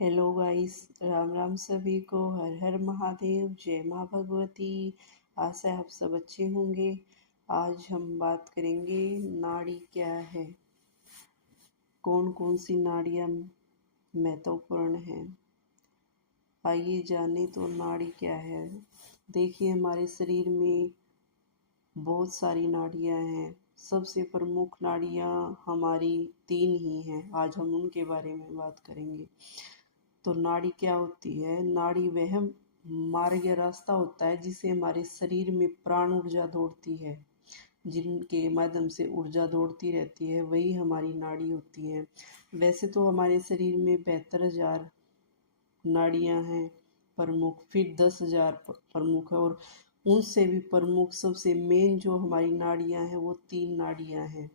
Hello guys, Ram Ram सभी को। हर हर महादेव, जय माँ भगवती। आशा है आप सब अच्छे होंगे। आज हम बात करेंगे नाड़ी क्या है, कौन कौन सी नाड़ियाँ महत्वपूर्ण हैं। आइए जाने तो नाड़ी क्या है। देखिए, हमारे शरीर में बहुत सारी नाड़ियाँ हैं। सबसे प्रमुख नाड़ियाँ हमारी 3 ही हैं। आज हम उनके बारे में बात करेंगे। तो नाड़ी क्या होती है? नाड़ी वह मार्ग या रास्ता होता है जिससे हमारे शरीर में प्राण ऊर्जा दौड़ती है, जिनके माध्यम से ऊर्जा दौड़ती रहती है, वही हमारी नाड़ी होती है। वैसे तो हमारे शरीर में 72,000 नाड़ियां हैं प्रमुख, फिर 10,000 प्रमुख है, और उनसे भी प्रमुख सबसे मेन जो हमारी नाड़ियां हैं वो 3 नाड़ियां हैं।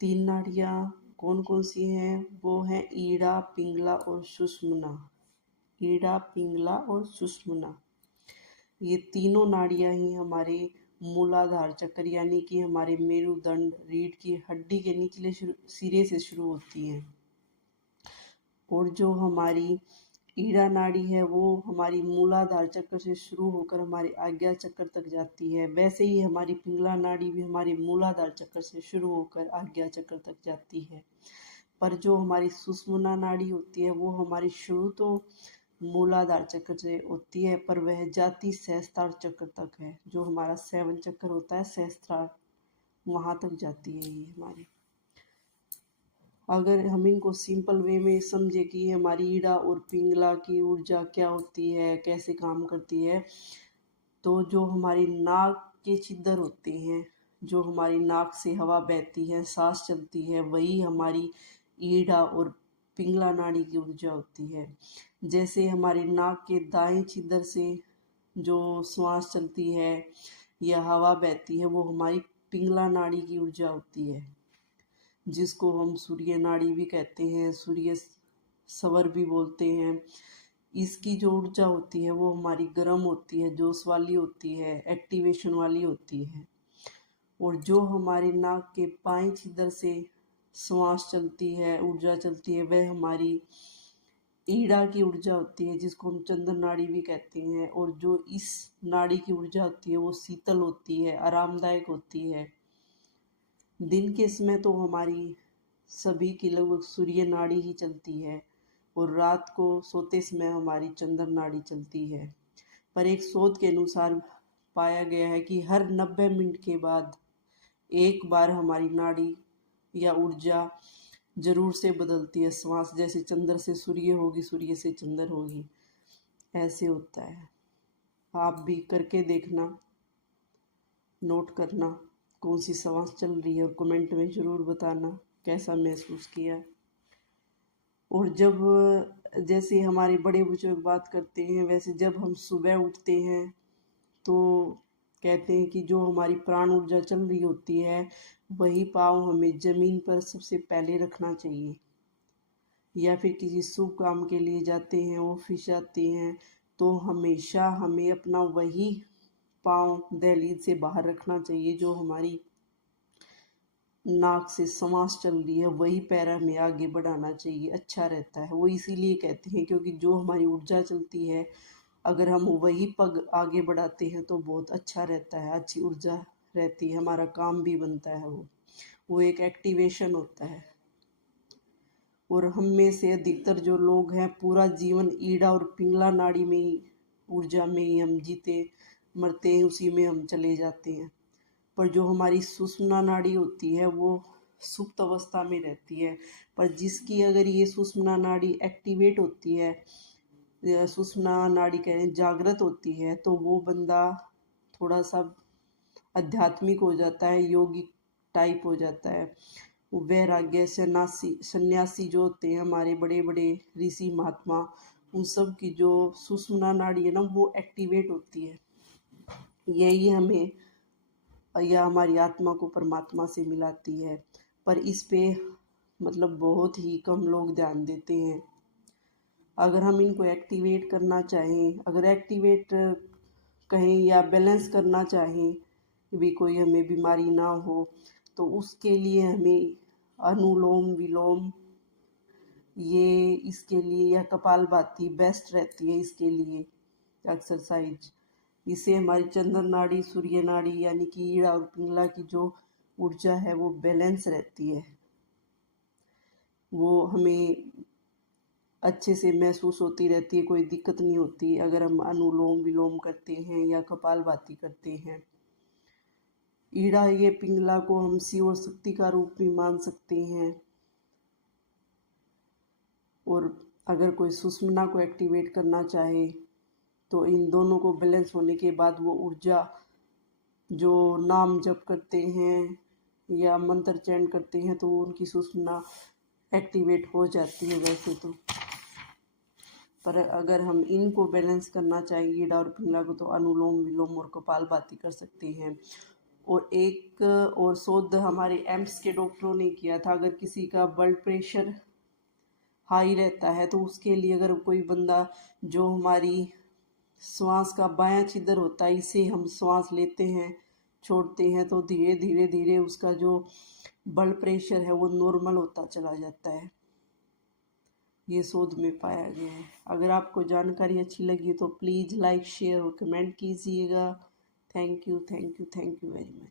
3 नाड़ियां कौन कौन सी हैं? वो हैं ईड़ा, पिंगला और सुषुम्ना। ईड़ा, पिंगला और सुषुम्ना, ये तीनों नाड़ियां ही हमारे मूलाधार चक्र यानी कि हमारे मेरुदंड रीढ़ की हड्डी के निचले सिरे से शुरू होती हैं। और जो हमारी ईड़ा नाड़ी है वो हमारी मूलाधार चक्र से शुरू होकर हमारे आज्ञा चक्र तक जाती है। वैसे ही हमारी पिंगला नाड़ी भी हमारे मूलाधार चक्र से शुरू होकर आज्ञा चक्र तक जाती है। पर जो हमारी सुषुम्ना नाड़ी होती है वो हमारी शुरू तो मूलाधार चक्र से होती है, पर वह जाति सहस्त्रार चक्र तक है। जो हमारा 7 चक्र होता है सहस्त्रार, वहाँ तक जाती है ये हमारी। अगर हम इनको सिंपल वे में समझे कि हमारी ईड़ा और पिंगला की ऊर्जा क्या होती है, कैसे काम करती है, तो जो हमारी नाक के छिद्र होते हैं, जो हमारी नाक से हवा बहती है, सांस चलती है, वही हमारी ईड़ा और पिंगला नाड़ी की ऊर्जा होती है। जैसे हमारी नाक के दाएं छिद्र से जो श्वास चलती है या हवा बहती है वो हमारी पिंगला नाड़ी की ऊर्जा होती है, जिसको हम सूर्य नाड़ी भी कहते हैं, सूर्य सवर भी बोलते हैं। इसकी जो ऊर्जा होती है वो हमारी गर्म होती है, जोश वाली होती है, एक्टिवेशन वाली होती है। और जो हमारी नाक के बाएं छिद्र से श्वास चलती है, ऊर्जा चलती है, वह हमारी ईड़ा की ऊर्जा होती है, जिसको हम चंद्र नाड़ी भी कहते हैं। और जो इस नाड़ी की ऊर्जा होती है वो शीतल होती है, आरामदायक होती है। दिन के समय तो हमारी सभी की लगभग सूर्य नाड़ी ही चलती है, और रात को सोते समय हमारी चंद्र नाड़ी चलती है। पर एक शोध के अनुसार पाया गया है कि हर 90 मिनट के बाद एक बार हमारी नाड़ी या ऊर्जा जरूर से बदलती है। श्वास जैसे चंद्र से सूर्य होगी, सूर्य से चंद्र होगी, ऐसे होता है। आप भी करके देखना, नोट करना कौन सी श्वास चल रही है, और कमेंट में ज़रूर बताना कैसा महसूस किया। और जब जैसे हमारे बड़े बुजुर्ग बात करते हैं, वैसे जब हम सुबह उठते हैं तो कहते हैं कि जो हमारी प्राण ऊर्जा चल रही होती है वही पाँव हमें ज़मीन पर सबसे पहले रखना चाहिए। या फिर किसी शुभ काम के लिए जाते हैं, ऑफिस जाते हैं, तो हमेशा हमें अपना वही पाँव दहलीज से बाहर रखना चाहिए। जो हमारी नाक से सांस चल रही है वही पैर हमें आगे बढ़ाना चाहिए, अच्छा रहता है। वो इसीलिए कहते हैं क्योंकि जो हमारी ऊर्जा चलती है, अगर हम वही पग आगे बढ़ाते हैं तो बहुत अच्छा रहता है, अच्छी ऊर्जा रहती है, हमारा काम भी बनता है। वो एक एक्टिवेशन होता है। और हम में से अधिकतर जो लोग हैं पूरा जीवन ईड़ा और पिंगला नाड़ी में ही, ऊर्जा में ही हम जीते मरते हैं, उसी में हम चले जाते हैं। पर जो हमारी सुषुम्ना नाड़ी होती है वो सुप्त अवस्था में रहती है। पर जिसकी अगर ये सुषुम्ना नाड़ी एक्टिवेट होती है, सुषुम्ना नाड़ी कहें जागृत होती है, तो वो बंदा थोड़ा सा आध्यात्मिक हो जाता है, योगिक टाइप हो जाता है। वो वैराग्य सन्यासी सन्यासी जो होते हैं हमारे बड़े बड़े ऋषि महात्मा, उन सब की जो सुषुम्ना नाड़ी है ना वो एक्टिवेट होती है। यही हमें या हमारी आत्मा को परमात्मा से मिलाती है। पर इस पे मतलब बहुत ही कम लोग ध्यान देते हैं। अगर हम इनको एक्टिवेट करना चाहें, अगर एक्टिवेट कहें या बैलेंस करना चाहें कि भी कोई हमें बीमारी ना हो, तो उसके लिए हमें अनुलोम विलोम ये इसके लिए, या कपालभाति बेस्ट रहती है इसके लिए एक्सरसाइज। इससे हमारी चंद्र नाड़ी, सूर्य नाड़ी यानी कि ईड़ा और पिंगला की जो ऊर्जा है वो बैलेंस रहती है, वो हमें अच्छे से महसूस होती रहती है, कोई दिक्कत नहीं होती अगर हम अनुलोम विलोम करते हैं या कपालभाति करते हैं। ईड़ा ये पिंगला को हम शिव और शक्ति का रूप भी मान सकते हैं, और अगर कोई सुषुम्ना को एक्टिवेट करना चाहे तो इन दोनों को बैलेंस होने के बाद वो ऊर्जा, जो नाम जप करते हैं या मंत्र चैंट करते हैं तो उनकी सुषुम्ना एक्टिवेट हो जाती है वैसे तो। पर अगर हम इनको बैलेंस करना चाहें ईड़ा और पिंगला को, तो अनुलोम विलोम और कपालभाति कर सकते हैं। और एक और शोध हमारे एम्स के डॉक्टरों ने किया था, अगर किसी का ब्लड प्रेशर हाई रहता है तो उसके लिए अगर कोई बंदा, जो हमारी श्वास का बायां छिद्र होता है, इसे हम श्वास लेते हैं छोड़ते हैं तो धीरे धीरे धीरे उसका जो ब्लड प्रेशर है वो नॉर्मल होता चला जाता है। ये शोध में पाया गया है। अगर आपको जानकारी अच्छी लगी तो प्लीज़ लाइक शेयर और कमेंट कीजिएगा। Thank you very much.